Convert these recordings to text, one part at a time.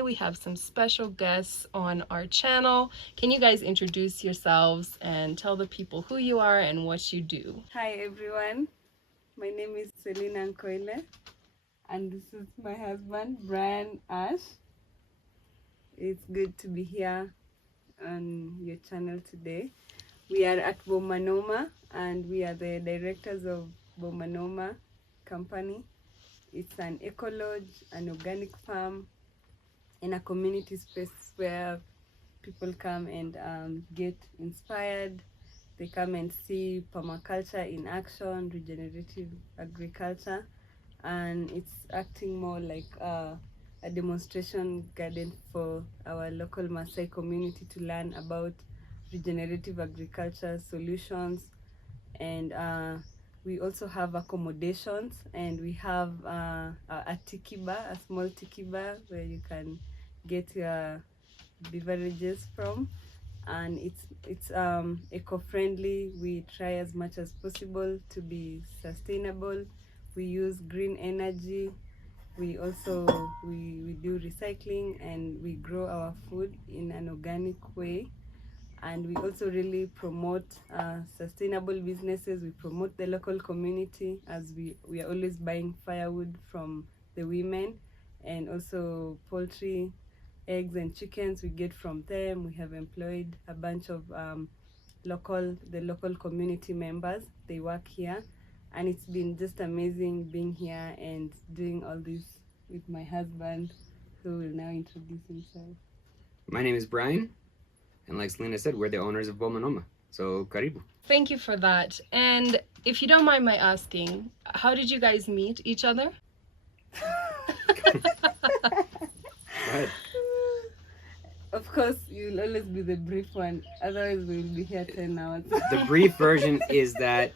today we have some special guests on our channel. Can you guys introduce yourselves and tell the people who you are and what you do? Hi everyone, my name is Selina Nkoile and this is my husband Brian Ash. It's good to be here on your channel today. We are at Boma Noma and we are the directors of Boma Noma company. It's an eco lodge, an organic farm in a community space where people come and get inspired. They come and see permaculture in action, regenerative agriculture, and it's acting more like a demonstration garden for our local Maasai community to learn about regenerative agriculture solutions. And we also have accommodations, and we have a tiki bar, a small tiki bar where you can get your beverages from. And it's eco-friendly. We try as much as possible to be sustainable. We use green energy. We also we do recycling, and we grow our food in an organic way. And we also really promote sustainable businesses. We promote the local community, as we are always buying firewood from the women, and also poultry, eggs and chickens we get from them. We have employed a bunch of the local community members. They work here, and it's been just amazing being here and doing all this with my husband, who will now introduce himself. My name is Brian, and like Selena said, we're the owners of Boma Noma. So, karibu. Thank you for that. And if you don't mind my asking, how did you guys meet each other? Go ahead. Of course, you'll always be the brief one. Otherwise, we'll be here 10 hours. The brief version is that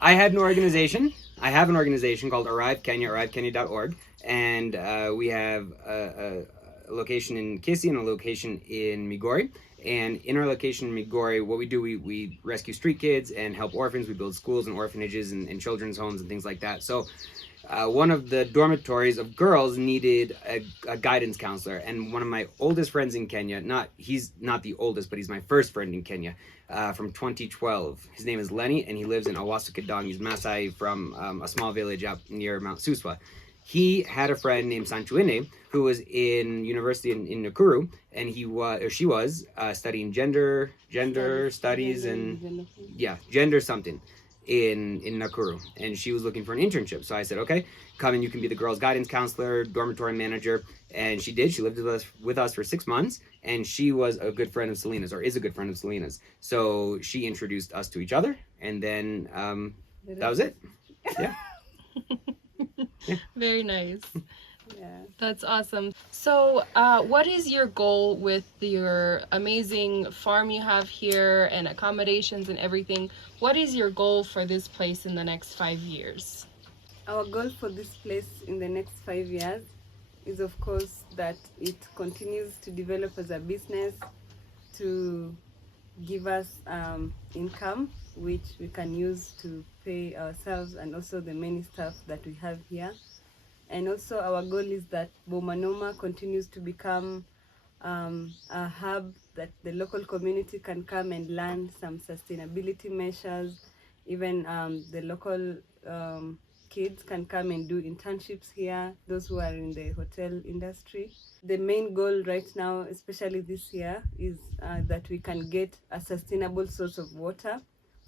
I had an organization. I have an organization called Arrive Kenya, arrivekenya.org. And we have a location in Kisii and a location in Migori. And in our location in Migori, what we do, we rescue street kids and help orphans. We build schools and orphanages and children's homes and things like that. So one of the dormitories of girls needed a guidance counselor. And one of my oldest friends in Kenya, he's not the oldest, but he's my first friend in Kenya from 2012. His name is Lenny, and he lives in Awasukadong. He's Maasai from a small village up near Mount Suswa. He had a friend named Sanchuine who was in university in Nakuru, and she was studying gender studies and gender something in Nakuru, and she was looking for an internship. So I said, okay, come and you can be the girls' guidance counselor, dormitory manager. And she did. She lived with us for 6 months, and she was a good friend of Selena's, or is a good friend of Selena's. So she introduced us to each other, and then that was it. Yeah. Very nice. Yeah. That's awesome. So what is your goal with your amazing farm you have here and accommodations and everything? What is your goal for this place in the next 5 years? Our goal for this place in the next 5 years is, of course, that it continues to develop as a business, to give us income, which we can use to pay ourselves and also the many staff that we have here. And also our goal is that Boma Noma continues to become a hub that the local community can come and learn some sustainability measures. Even the local kids can come and do internships here, those who are in the hotel industry. The main goal right now, especially this year, is that we can get a sustainable source of water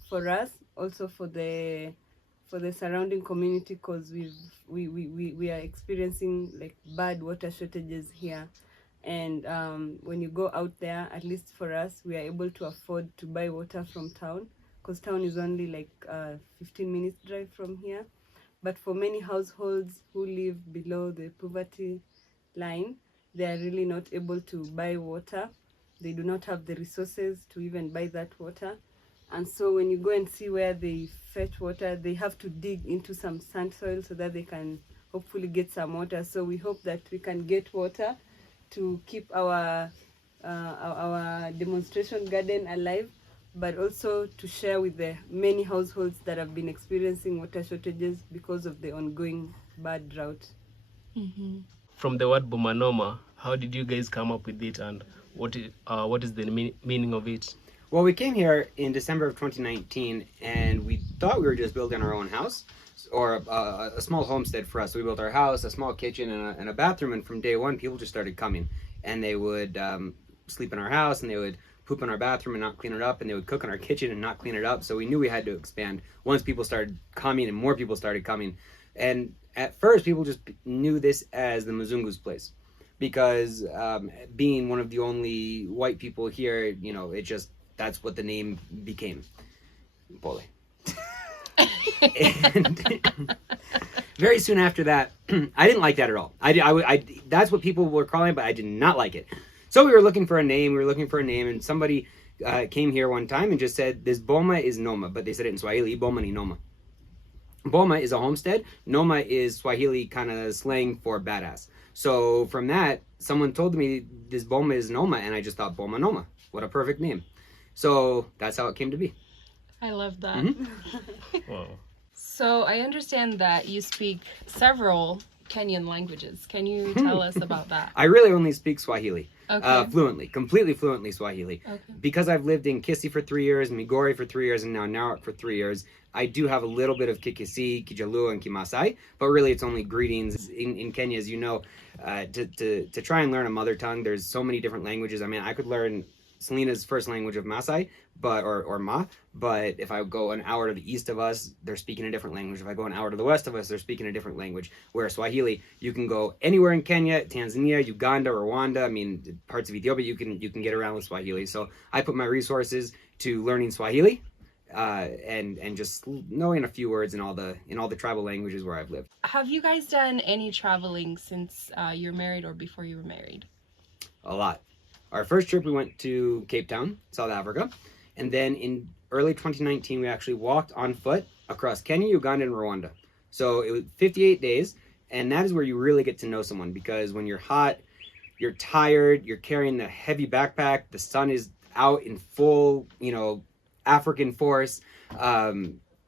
for us, also for the surrounding community, because we are experiencing like bad water shortages here. And when you go out there, at least for us, we are able to afford to buy water from town, because town is only like 15 minutes drive from here. But for many households who live below the poverty line, they are really not able to buy water. They do not have the resources to even buy that water. And so when you go and see where they fetch water, they have to dig into some sand soil so that they can hopefully get some water. So we hope that we can get water to keep our demonstration garden alive, but also to share with the many households that have been experiencing water shortages because of the ongoing bad drought. From the word Boma Noma, How did you guys come up with it, and what is the meaning of it? Well, we came here in December of 2019, and we thought we were just building our own house, or a small homestead for us. So we built our house, a small kitchen, and a bathroom, and from day one, people just started coming, and they would sleep in our house, and they would poop in our bathroom and not clean it up, and they would cook in our kitchen and not clean it up. So we knew we had to expand once people started coming, and more people started coming. And at first, people just knew this as the Mzungu's place, because being one of the only white people here, you know, that's what the name became. Pole. And very soon after that, I didn't like that at all. That's what people were calling it, but I did not like it. So we were looking for a name, and somebody came here one time and just said, this Boma is Noma, but they said it in Swahili, Boma Noma. Boma is a homestead. Noma is Swahili kind of slang for badass. So from that, someone told me this Boma is Noma, and I just thought Boma Noma. What a perfect name. So that's how it came to be. I love that. Mm-hmm. Wow. So I understand that you speak several Kenyan languages. Can you tell us about that? I really only speak Swahili. Okay. Fluently, completely fluently Swahili. Okay. Because I've lived in Kisii for 3 years, Migori for 3 years, and now Narok for 3 years, I do have a little bit of Kikisi, Kijaluo, and Kimasai, but really it's only greetings. In Kenya, as you know, to try and learn a mother tongue, there's so many different languages. I mean, I could learn Selena's first language of Maasai, or Ma, but if I go an hour to the east of us, they're speaking a different language. If I go an hour to the west of us, they're speaking a different language. Where Swahili, you can go anywhere in Kenya, Tanzania, Uganda, Rwanda. I mean, parts of Ethiopia, you can get around with Swahili. So I put my resources to learning Swahili, and just knowing a few words in all the tribal languages where I've lived. Have you guys done any traveling since you're married or before you were married? A lot. Our first trip, we went to Cape Town, South Africa. And then in early 2019, we actually walked on foot across Kenya, Uganda, and Rwanda. So it was 58 days. And that is where you really get to know someone, because when you're hot, you're tired, you're carrying the heavy backpack, the sun is out in full, African force,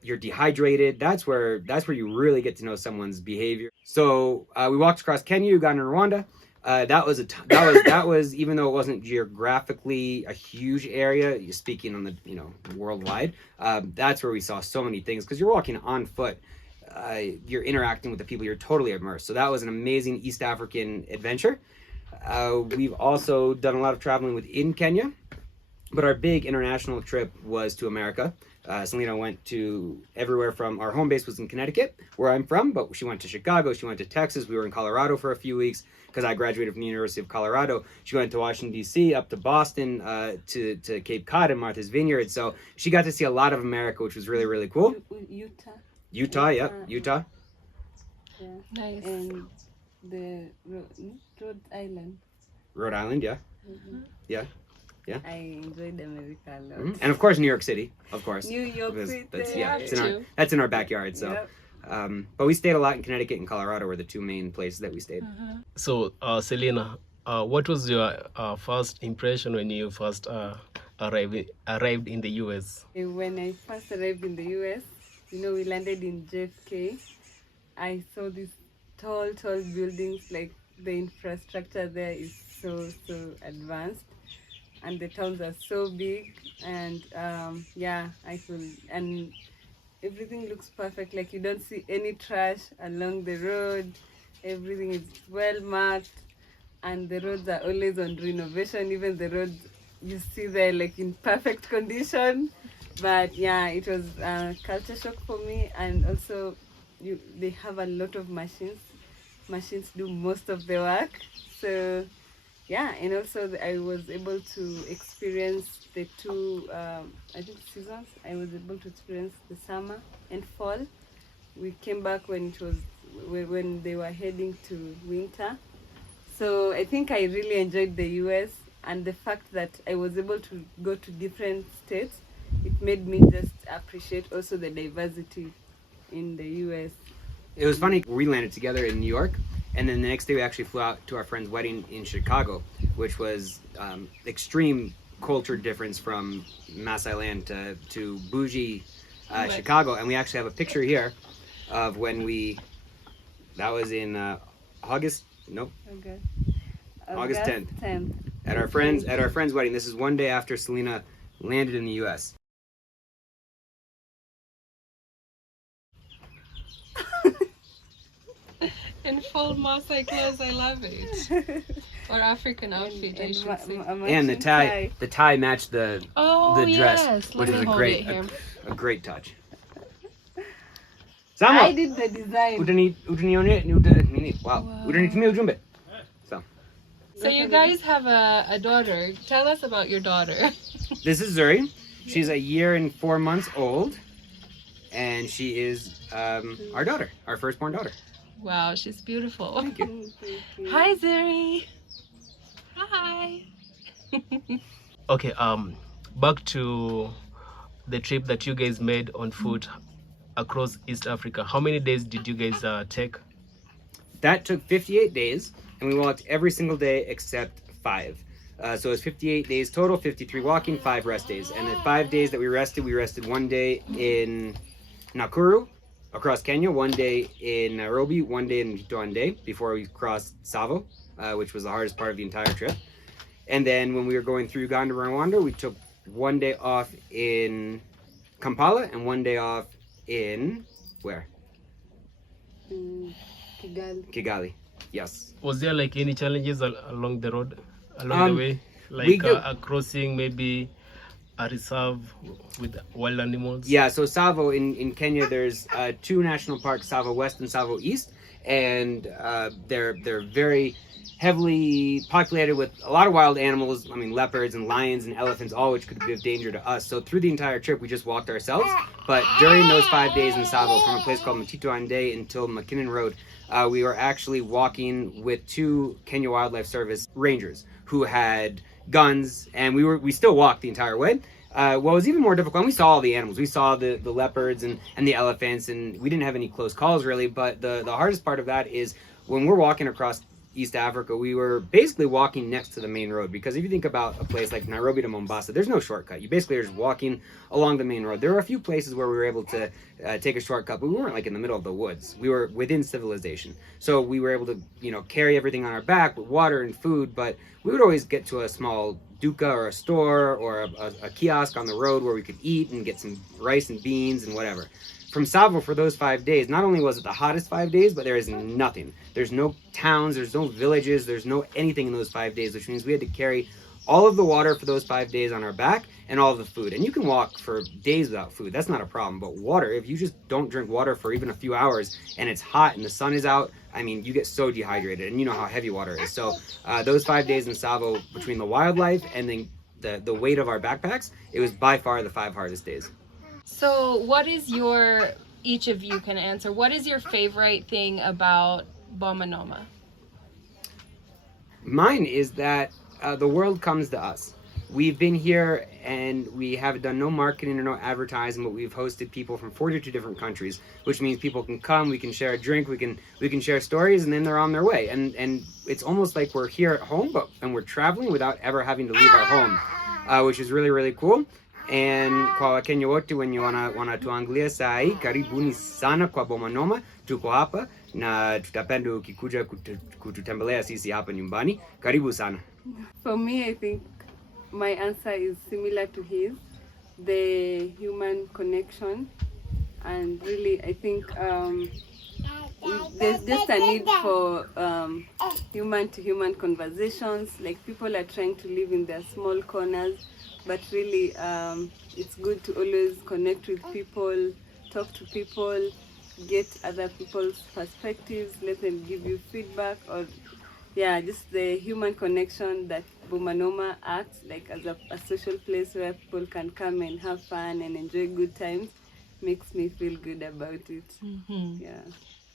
you're dehydrated. That's where you really get to know someone's behavior. So we walked across Kenya, Uganda, and Rwanda. That was even though it wasn't geographically a huge area, speaking on the worldwide, that's where we saw so many things, because you're walking on foot, you're interacting with the people, you're totally immersed. So that was an amazing East African adventure. We've also done a lot of traveling within Kenya, but our big international trip was to America. Selena went to everywhere. From our home base was in Connecticut, where I'm from, but she went to Chicago, she went to Texas, we were in Colorado for a few weeks, because I graduated from the University of Colorado. She went to Washington, D.C., up to Boston, to Cape Cod and Martha's Vineyard. So she got to see a lot of America, which was really, really cool. Utah, yeah, Utah. Yeah. Nice. And the Rhode Island. Rhode Island, yeah. Mm-hmm. Yeah. I enjoyed America a lot. Mm-hmm. And of course, New York City, of course. New York Because City. that's in our backyard. So, Yep. but we stayed a lot in Connecticut and Colorado were the two main places that we stayed. So, Selena, what was your first impression when you first arrived in the US? When I first arrived in the US, we landed in JFK. I saw these tall buildings. Like, the infrastructure there is so advanced, and the towns are so big, and I feel, and everything looks perfect. Like, you don't see any trash along the road. Everything is well marked, and the roads are always on renovation. Even the roads you see there, like, in perfect condition. But yeah, it was a culture shock for me. And also, they have a lot of machines. Machines do most of the work. So yeah, and also I was able to experience the two, seasons. I was able to experience the summer and fall. We came back when they were heading to winter. So I think I really enjoyed the US, and the fact that I was able to go to different states, it made me just appreciate also the diversity in the US. It was funny, we landed together in New York, and then the next day we actually flew out to our friend's wedding in Chicago, which was extreme culture difference from Maasai land to bougie Chicago. And we actually have a picture here of when that was in August, nope. Okay. August 10th. 10th. At our friend's wedding. This is one day after Selena landed in the U.S. In full Maasai clothes, I love it. Or African outfit, I should say. And the tie matched the Oh, dress, yes. which Let was me hold it here. a great touch. I did the design. Wow. So So you guys have a daughter. Tell us about your daughter. this is Zuri. She's a year and 4 months old, and she is our daughter, our firstborn daughter. Wow, she's beautiful. Thank you. Hi, Zuri. Hi. Okay, back to the trip that you guys made on foot across East Africa. How many days did you guys take? That took 58 days, and we walked every single day except 5. So it was 58 days total, 53 walking, 5 rest days. And the 5 days that we rested 1 day in Nakuru, across Kenya, 1 day in Nairobi, 1 day in Mtwande before we crossed Tsavo, which was the hardest part of the entire trip. And then when we were going through Uganda and Rwanda, we took 1 day off in Kampala and 1 day off in where? Kigali. Kigali. Yes. Was there like any challenges along the road, along the way? Like crossing maybe a reserve with wild animals? Yeah, so Tsavo in Kenya, there's 2 national parks, Tsavo West and Tsavo East, and they're very heavily populated with a lot of wild animals. I mean, leopards and lions and elephants, all which could be of danger to us. So through the entire trip, we just walked ourselves. But during those 5 days in Tsavo, from a place called Mtwande until McKinnon Road, we were actually walking with 2 Kenya Wildlife Service rangers who had guns, and we still walked the entire way. What was even more difficult, and we saw all the animals. We saw the leopards and the elephants, and we didn't have any close calls really, but the hardest part of that is when we're walking across East Africa, we were basically walking next to the main road, because if you think about a place like Nairobi to Mombasa, there's no shortcut. You basically are just walking along the main road. There were a few places where we were able to take a shortcut, but we weren't like in the middle of the woods. We were within civilization. So we were able to, carry everything on our back with water and food, but we would always get to a small duka or a store or a kiosk on the road where we could eat and get some rice and beans and whatever. From Tsavo for those 5 days, not only was it the hottest 5 days, but there is nothing. There's no towns, there's no villages, there's no anything in those 5 days, which means we had to carry all of the water for those 5 days on our back and all of the food. And you can walk for days without food, that's not a problem. But water, if you just don't drink water for even a few hours and it's hot and the sun is out, I mean, you get so dehydrated, and you know how heavy water is. So those 5 days in Tsavo, between the wildlife and then the weight of our backpacks, it was by far the 5 hardest days. So what is each of you can answer, what is your favorite thing about Boma Noma? Mine is that the world comes to us. We've been here and we have done no marketing or no advertising, but we've hosted people from 42 different countries, which means people can come, we can share a drink, we can share stories, and then they're on their way. And it's almost like we're here at home, and we're traveling without ever having to leave our home, which is really, really cool. And kwa Wakenya wote wenye wanatuangalia saa hii, karibuni sana kwa Boma Noma. Tuko hapa na tutapenda ukikuja kututembelea sisi hapa nyumbani. Karibu sana. For me, I think my answer is similar to his, the human connection. And really, I think there's just a need for human-to-human conversations. Like, people are trying to live in their small corners, but really it's good to always connect with people, talk to people, get other people's perspectives, let them give you feedback, or just the human connection that Boma Noma acts like as a social place where people can come and have fun and enjoy good times makes me feel good about it. Yeah.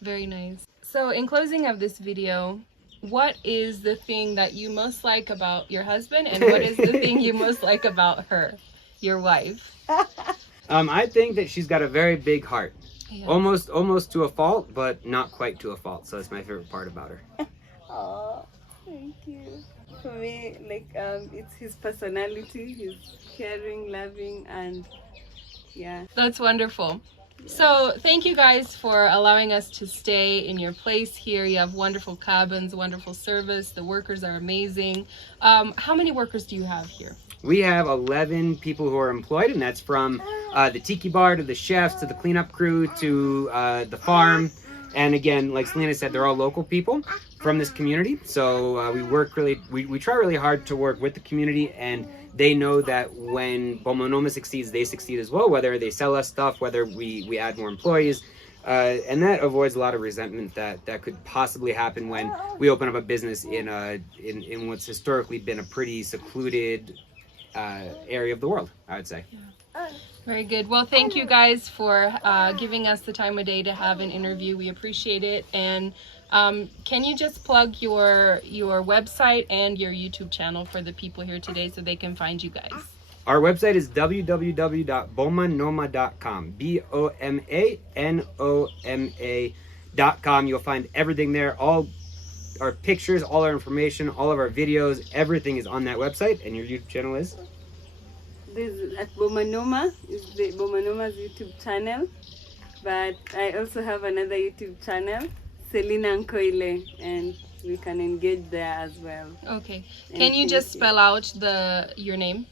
Very nice. So in closing of this video, what is the thing that you most like about your husband, and what is the thing you most like about her, your wife? I think that she's got a very big heart. Yeah. Almost to a fault, but not quite to a fault. So that's my favorite part about her. Oh, thank you. For me, like it's his personality. He's caring, loving, and yeah. That's wonderful. So thank you guys for allowing us to stay in your place here. You have wonderful cabins, wonderful service. The workers are amazing. How many workers do you have here? We have 11 people who are employed, and that's from the tiki bar to the chefs to the cleanup crew to the farm. And again, like Selena said, they're all local people from this community. So we try really hard to work with the community, and they know that when Boma Noma succeeds, they succeed as well, whether they sell us stuff, whether we add more employees. And that avoids a lot of resentment that could possibly happen when we open up a business in what's historically been a pretty secluded area of the world, I would say. Very good. Well, thank you guys for giving us the time of day to have an interview. We appreciate it. And can you just plug your website and your YouTube channel for the people here today so they can find you guys? Our website is www.bomanoma.com. BOMANOMA.com. You'll find everything there. All our pictures, all our information, all of our videos, everything is on that website. And your YouTube channel is? This is at Boma Noma, is the Boma Noma's YouTube channel. But I also have another YouTube channel, Selina Nkoile, and we can engage there as well. Okay. Can you just spell out your name?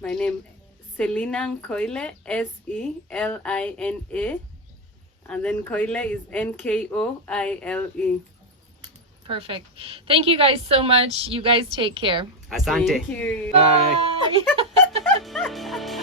My name Selina Nkoile, Selina, and then Koile is Nkoile. Perfect. Thank you guys so much. You guys take care. Asante. Thank you. Bye. Bye.